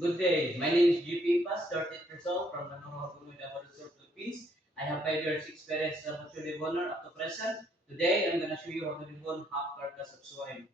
Good day. My name is GP Pas, 38 years old from Nanoha Guru, Davao del Sur, Philippines. I have 5 years experience as a butcher devonner up to present. Today, I'm going to show you how to devon half carcass of swine.